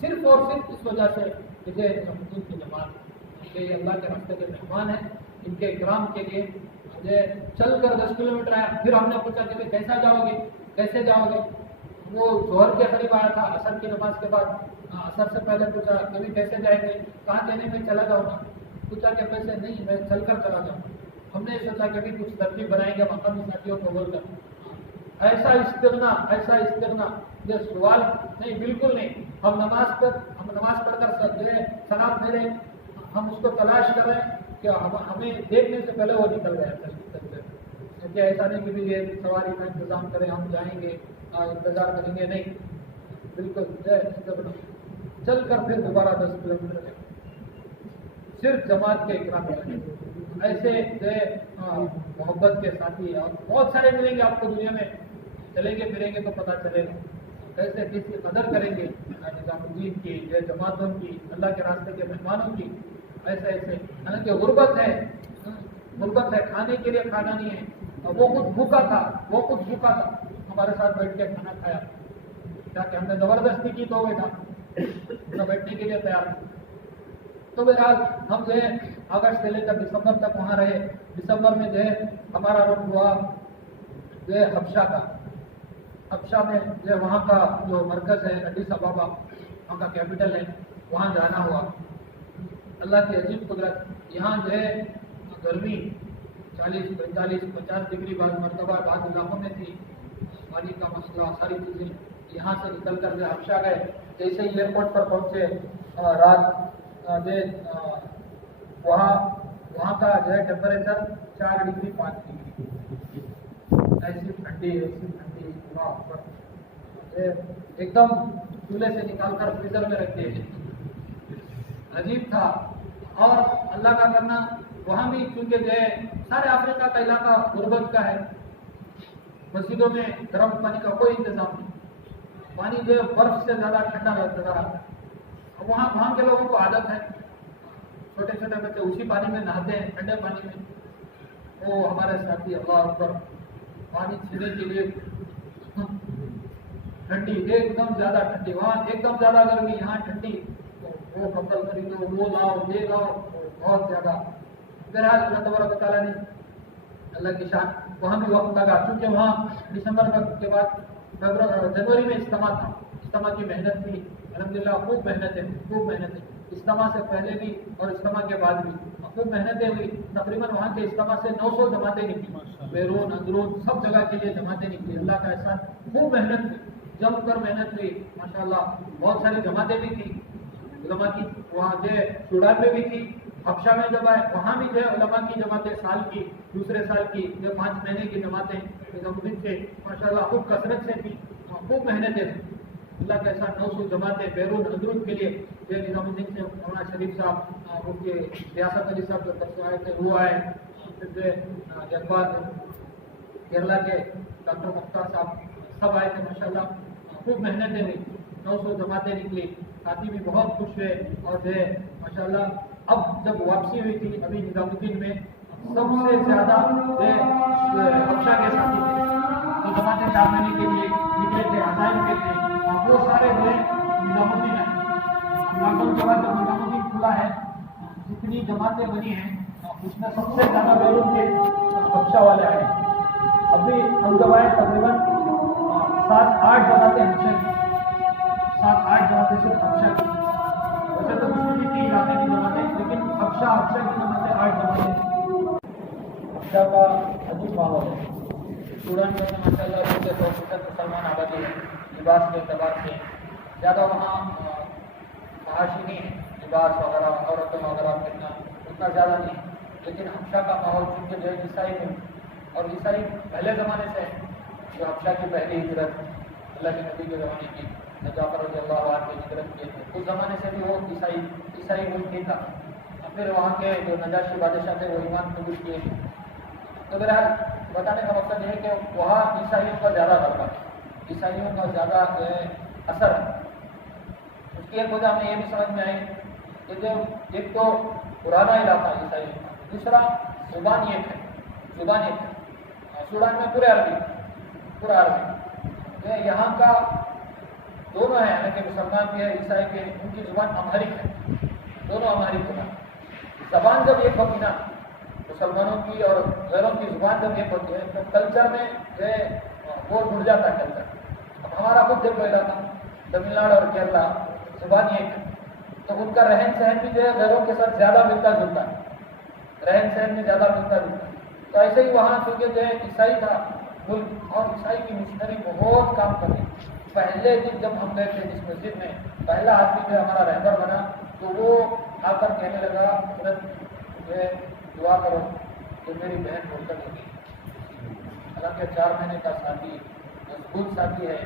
صرف اور صرف اس وجہ سے مجھے نمدین کی جماعت، یہ اللہ کے راستے کے مہمان ہیں، ان کے اکرام کے لیے مجھے چل کر 10 کلومیٹر آیا۔ پھر ہم نے پوچھا کہ کیسے جاؤ گے؟ وہ ظہر کے قریب آیا تھا، عصر کی نماز کے بعد، عصر سے پہلے پوچھا کہ کیسے جائیں گے؟ کہاں کہنے میں چلا جاؤں گا؟ پوچھا کہ پیسے نہیں، میں چل کر چلا جاؤں۔ ہم نے سوچا کہ کچھ ترتیب بنائیں گے مقامی ساتھیوں کو بول کر۔ ایسا استغنا، یہ سوال نہیں، بالکل نہیں۔ ہم نماز پڑھ کر سلام پھیرے، ہم اس کو تلاش کر رہے ہیں کہ ہمیں دیکھنے سے پہلے وہ نکل گیا، کیونکہ ایسا نہیں کہ یہ سواری کا انتظام کریں، ہم جائیں گے انتظار کریں گے، نہیں، بالکل استغنا۔ چل کر پھر دوبارہ 10 کلومیٹر صرف جماعت کے اکرام میں۔ ایسے محبت کے ساتھی اور بہت سارے ملیں گے آپ کو دنیا میں، چلیں گے پھریں گے تو پتہ چلے گا کیسے کس کی قدر کریں گے، نظام الدین کی، جماعتوں کی، اللہ کے راستے کے مہمانوں کی۔ ایسے حالانکہ غربت ہے، کھانے کے لیے کھانا نہیں ہے، اور وہ خود بھوکا تھا، ہمارے ساتھ بیٹھ کے کھانا کھایا، کیا کہ ہم نے زبردستی کی تو بیٹھا بیٹھنے کے لیے تیار تھا۔ تو بہرحال ہم اگست سے لے کر دسمبر تک وہاں رہے۔ دسمبر میں ہمارا رخ ہوا حبشہ کا۔ حبشہ میں جو وہاں کا جو مرکز ہے ایڈیس ابابا، وہاں کا کیپٹل ہے، وہاں جانا ہوا۔ اللہ کی عجیب قدرت، یہاں جو ہے گرمی 40 45 50 ڈگری بعض مرتبہ بعض علاقوں میں تھی، پانی کا مسئلہ ساری چیزیں۔ یہاں سے نکل کر جو حبشہ گئے، جیسے ہی ایئرپورٹ پر پہنچے رات وہاں کا جو ہے ٹیمپریچر 4 ڈگری 5 ڈگری، ایسی ٹھنڈی اللہ اکبر، ایک دم چولہے سے نکال کر فریزر میں رکھتے ہیں، عجیب تھا۔ اور اللہ کا کرنا وہاں بھی چونکہ جو ہے سارے افریقہ کا علاقہ غربت کا ہے، مسجدوں میں گرم پانی کا کوئی انتظام نہیں، پانی جو ہے برف سے زیادہ ٹھنڈا رہتا ہے۔ وہاں کے لوگوں کو عادت ہے، چھوٹے چھوٹے بچے اسی پانی میں نہاتے ہیں، ٹھنڈے پانی میں۔ وہ ہمارے ساتھی اللہ اکبر، پانی چھینے کے لیے ٹھنڈی، ایک دم زیادہ ٹھنڈی، وہاں ایک دم زیادہ گرمی، یہاں ٹھنڈی، وہ کمبل خریدو، وہ لاؤ، یہ لاؤ، بہت زیادہ۔ بہرحال اللہ تبارک و تعالیٰ نے، اللہ کی شان، وہاں بھی وقت لگا، چونکہ وہاں دسمبر کے بعد جنوری میں اجتماع کی محنت تھی، الحمدللہ خوب محنت ہے، اجتماع سے پہلے بھی اور اجتماع کے بعد بھی خوب محنتیں ہوئی۔ تقریباً وہاں کے اجتماع سے 900 جماعتیں نکلی، بیرون اندرون سب جگہ کے لیے جماعتیں نکلی، اللہ کا احسان، خوب محنت ہوئی، جم کر محنت ہوئی ماشاءاللہ۔ بہت ساری جماعتیں بھی تھی علماء کی، وہاں جو سوڈان میں بھی تھی، حبشہ میں جب آئے وہاں بھی جو ہے علماء کی جماعتیں، سال کی دوسرے سال کی جو 5 مہینے کی جماعتیں نظام سے ماشاءاللہ خوب کثرت سے تھی، خوب محنتیں تھیں، اللہ کے احسان۔ 900 جماعتیں بیرون اندرون کے لیے جو نظام الدین سے مولانا شریف صاحب، ان کے ریاست علی صاحب جو پرسوں آئے تھے وہ آئے، پھر جو کیرلا کے ڈاکٹر مختار صاحب سب آئے تھے ماشاءاللہ، خوب محنتیں ہوئی، 900 جماعتیں نکلی، ساتھی بھی بہت خوش ہوئے۔ اور جو ہے ماشاءاللہ اب جب واپسی ہوئی تھی ابھی نظام الدین میں سب سے زیادہ حبشہ کے ساتھی تھے، تو جماعتیں 4 مہینے کے لیے نکلے تھے، عزائم کے تھے، وہ سارے جو ہے نظام الدین آئے۔ لاک ڈاؤن کے بعد جب نظام الدین کھلا ہے، جتنی جماعتیں بنی ہیں اس میں سب سے زیادہ بیرون کے حبشہ والے آئے۔ ابھی ہم جب آئے تقریباً 7-8 جماعتیں حبشہ کی، 7-8 جماعتیں صرف حبشہ کی، ویسے تو مسلم کی علاقے کی جماعتیں، لیکن حبشہ کی جماعتیں 8 جماعتیں۔ حبشہ کا عجیب ماحول ہے، سوڈان میں ماشاء اللہ 100% مسلمان آبادی ہے، لباس کے اعتبار سے زیادہ وہاں معاشی نہیں ہے، لباس وغیرہ عورتوں وغیرہ اتنا زیادہ نہیں، لیکن حبشہ کا ماحول چونکہ جو ہے عیسائی میں، اور عیسائی پہلے زمانے سے جو حبشہ کی پہلی ہجرت اللہ کے نبی کے زمانے کی، جعفر رضی اللہ عنہ کی ہجرت کیے تھے، اس زمانے سے بھی وہ عیسائی ملک ہی تھا۔ پھر وہاں کے جو نجاشی بادشاہ تھے وہ ایمان قبول کیے۔ تو بہرحال بتانے کا مقصد یہ ہے کہ وہاں عیسائیوں کا زیادہ غلبہ ہے، عیسائیوں کا زیادہ اثر ہے۔ اس کی ایک وجہ ہمیں یہ بھی سمجھ میں آئی کہ جو ایک تو پرانا علاقہ ہے عیسائیوں کا، دوسرا زبان ایک ہے، سوڈان میں پورا عربی، یہاں کا دونوں ہیں، یعنی کہ مسلمان بھی ہے عیسائی بھی ہے، ان کی زبان امہرک ہے، دونوں امہرک ہوتا ہے۔ زبان جب ایک ہوتی نا مسلمانوں کی اور غیروں کی زبان جب ایک ہوتی ہے تو کلچر میں جو ہے وہ جڑ جاتا ہے کلچر۔ اب ہمارا خود دیکھو علاقہ تمل ناڈو اور کیرلا زبان ایک ہے، تو ان کا رہن سہن بھی جو ہے غیروں کے ساتھ زیادہ ملتا جلتا ہے، رہن سہن میں زیادہ ملتا جلتا ہے۔ تو ایسے ہی وہاں چونکہ جو ہے عیسائی تھا ملک، اور عیسائی کی مشنری بہت کام کر رہی۔ پہلے دن جب ہم گئے تھے جس مسجد میں، پہلا آدمی جو ہمارا رہبر بنا تو وہ آ کر کہنے لگا جو ہے دعا کرو کہ میری بہن مرتد ہوگی، حالانکہ 4 مہینے کا ساتھی مضبوط ساتھی ہے،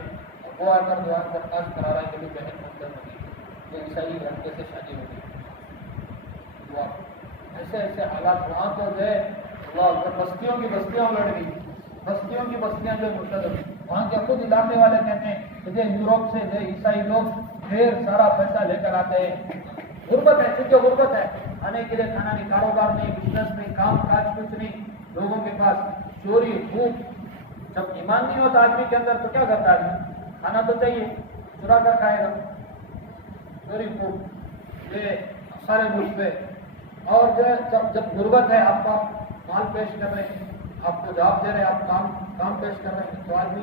اور وہ آ کر دعا درخواست کرا رہا ہے کہ میری بہن مرتد ہوگی، جو عیسائی لڑکے سے شادی ہوگی۔ دعا ایسے حالات وہاں تو جو ہے بستیوں کی بستیاں لڑ گئی، بستیوں کی بستیاں جو مرتد ہوئی۔ وہاں کے خود علاقے والے کہتے ہیں کہ یوروپ سے جو عیسائی لوگ ڈھیر سارا پیسہ لے کر آتے ہیں، غربت ہے، کیونکہ غربت ہے، کھانے کے لیے کھانا نہیں، کاروبار نہیں، بزنس نہیں، کام کاج کچھ نہیں، لوگوں کے پاس چوری بھوک۔ جب ایمان نہیں ہوتا آدمی کے اندر تو کیا کرتا ہے؟ کھانا تو چاہیے، چرا کر کھائے گا، چوری بھوک، یہ سارے ملک پہ۔ اور جو ہے جب غربت ہے، آپ کا مال پیش کر رہے ہیں، آپ کو جواب دے رہے ہیں، آپ کام پیش کر رہے ہیں، تو آدمی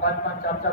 5-5, 4-4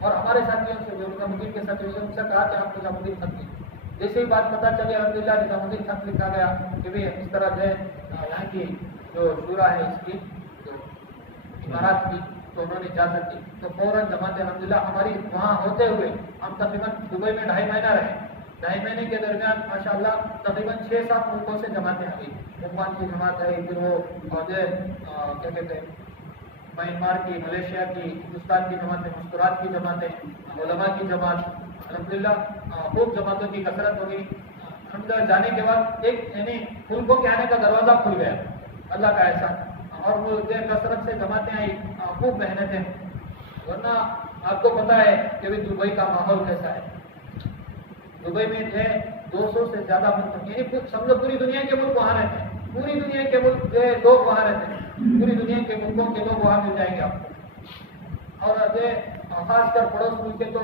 اور ہمارے ساتھیوں سے جو نظام الدین کے ساتھیوں سے ان سے کہا کہ آپ نظام الدین خط لکھیں. جیسے ہی بات پتہ چلی الحمدللہ نظام الدین خط لکھا گیا کہ بھی اس طرح جو ہے یہاں کی جو شورا ہے اس کی جو امارات کی تو انہوں نے اجازت دی تو فوراً جماعت الحمدللہ ہماری وہاں ہوتے ہوئے ہم تقریباً دبئی میں 2.5 مہینہ رہے. 2.5 مہینے کے درمیان ماشاءاللہ تقریباً 6-7 ملکوں سے جماعتیں آئی. عمان کی جماعت ہے, پھر وہ کیا کہتے ہیں میانمار کی, ملیشیا کی, ہندوستان کی جماعتیں, مستورات کی جماعتیں, علماء کی جماعت, الحمدللہ خوب جماعتوں کی کثرت ہوگی. الحمدللہ جانے کے بعد ایک یعنی ملکوں کے آنے کا دروازہ کھل گیا, اللہ کا احسان. اور وہ کثرت سے جماعتیں آئی, خوب محنتیں. ورنہ آپ کو پتا ہے کہ دبئی کا ماحول کیسا ہے. دبئی میں جو ہے 200 سے زیادہ ملک, یعنی سمجھو پوری دنیا کے ملک وہاں رہتے ہیں. پوری دنیا کے ملک جو ہے لوگ وہاں رہتے ہیں. پوری دنیا کے ملکوں کے لوگ وہاں مل جائیں گے آپ کو. اور جو خاص کر پڑوس ملک کے تو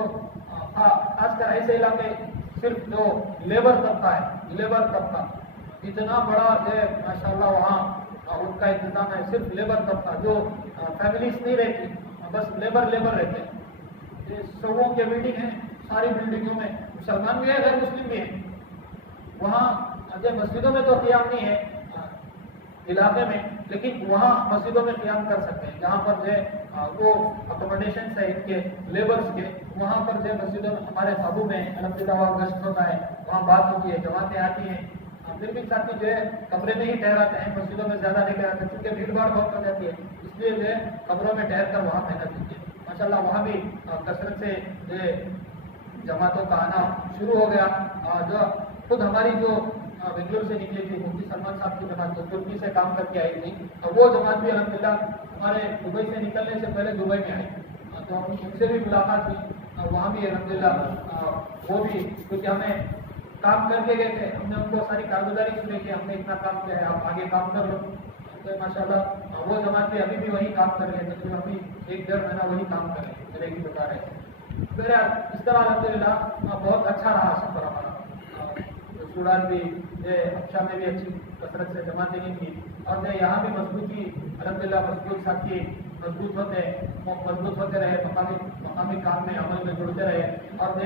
خاص کر ایسے علاقے صرف جو لیبر طبقہ ہے, لیبر طبقہ اتنا بڑا جو ہے ماشاء اللہ وہاں ان کا انتظام ہے. صرف لیبر طبقہ جو فیملیز نہیں رہتی, بس لیبر رہتے ہیں. سووں کے بلڈنگ ہیں, ساری بلڈنگوں میں مسلمان بھی ہیں, غیر مسلم بھی ہیں. وہاں مسجدوں میں تو قیام نہیں ہے علاقے میں, لیکن وہاں مسجدوں میں قیام کر سکتے ہیں جہاں پر جو ہے وہ اکوموڈیشن ہے ان کے لیبرس کے, وہاں پر جو ہے مسجدوں میں ہمارے قابو میں الحمدللہ وہاں گشت ہوتا ہے, وہاں بات ہوتی ہے, جماعتیں آتی ہیں. پھر بھی ساتھی جو ہے کمرے میں ہی ٹھہراتے ہیں, مسجدوں میں زیادہ نہیں ٹھہراتے کیونکہ بھیڑ بھاڑ بہت ہو جاتی ہے. اس لیے جو ہے کمروں میں ٹھہر کر وہاں محنت ہوتی ہے. ماشاء اللہ وہاں بھی کثرت سے جو ہے جماعتوں کا آنا شروع ہو گیا. جو خود ہماری جو بنگلور سے نکلی تھی مفتی سلمان صاحب کی جماعت جو ترکی سے کام کر کے آئی تھی, تو وہ جماعت بھی الحمدللہ ہمارے دبئی سے نکلنے سے پہلے دبئی میں آئی. تو ان سے بھی ملاقات ہوئی, وہاں بھی الحمدللہ وہ بھی کیونکہ ہمیں کام کر کے گئے تھے, ہم نے ان کو ساری کارگزاری سنی کہ ہم نے اتنا کام کیا ہے, آپ آگے کام کر لو. تو ماشاء اللہ وہ جماعت بھی ابھی بھی وہی کام کر رہے ہیں, ابھی 1-1.5 مہینہ وہی کام کر رہے ہیں, میرے بھی بتا رہے ہیں. اس طرح الحمدللہ بہت اچھا رہا سفر ہمارا. سوڈان بھی افشا میں بھی اچھی کثرت سے جماعتیں نہیں تھی, اور یہاں بھی مضبوطی الحمدللہ مضبوط ساتھی مضبوط ہوتے رہے, مقامی کام میں عمل میں جڑتے رہے, اور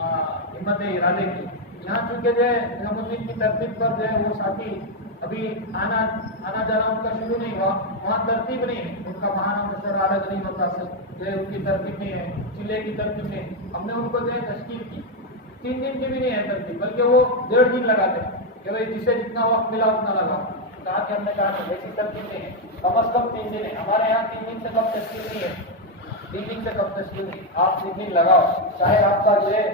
ہمت ارادے کی. یہاں چونکہ جو ہے نظام الدین کی ترتیب پر جو ہے وہ ساتھی ابھی آنا جانا ان کا شروع نہیں ہوا, وہاں ترتیب نہیں ہے, ان کا بہانہ مشورہ الگ نہیں ہوتا, جو ہے ان کی ترتیب نہیں ہے, چلے کی ترتیب نہیں. ہم نے ان کو جو ہے تشکیل کی, 3 دن کی بھی نہیں ہے ترتیب, بلکہ وہ 1.5 دن لگاتے ہیں کہ بھائی جسے جتنا وقت ملا اتنا لگا. کہا کہ ہم نے کہا کہ ایسی ترتیب نہیں ہے, کم از کم 3 دن ہے. ہمارے یہاں 3 دن سے کم تشکیل نہیں ہے, 3 دن سے کم تشکیل نہیں. آپ 3 دن لگاؤ, چاہے آپ کا جو ہے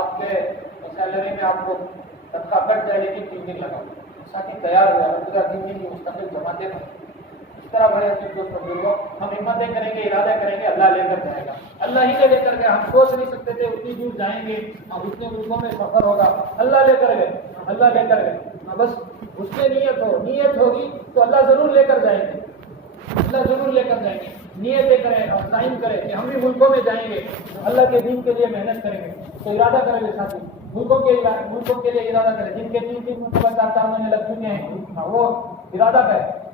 آپ کے سیلری میں آپ کو تنخواہ کٹ جائے, لیکن 3 دن لگاؤ. ساتھی تیار ہوا پورا 3 دن کی مستقل جماعتیں. اس طرح بڑے اپنے دوست بزرگوں ہم ہمتیں کریں گے, ارادہ کریں گے, اللہ لے کر جائے گا. اللہ ہی لے کر گئے. ہم سوچ نہیں سکتے تھے اتنی دور جائیں گے, اب اتنے ملکوں میں سفر ہوگا. اللہ لے کر گئے, اللہ لے کر گئے. بس اس سے نیت ہوگی تو اللہ ضرور لے کر جائیں گے, اللہ ضرور لے کر جائیں گے. نیتیں کریں اور تعین کریں کہ ہم بھی ملکوں میں جائیں گے, اللہ کے دین کے لیے محنت کریں گے. تو ارادہ کریں گے ساتھی, ملکوں کے لیے ارادہ کریں. جن کے 3 مرتبہ 4 مہینے لگ چکے ہیں وہ ارادہ کریں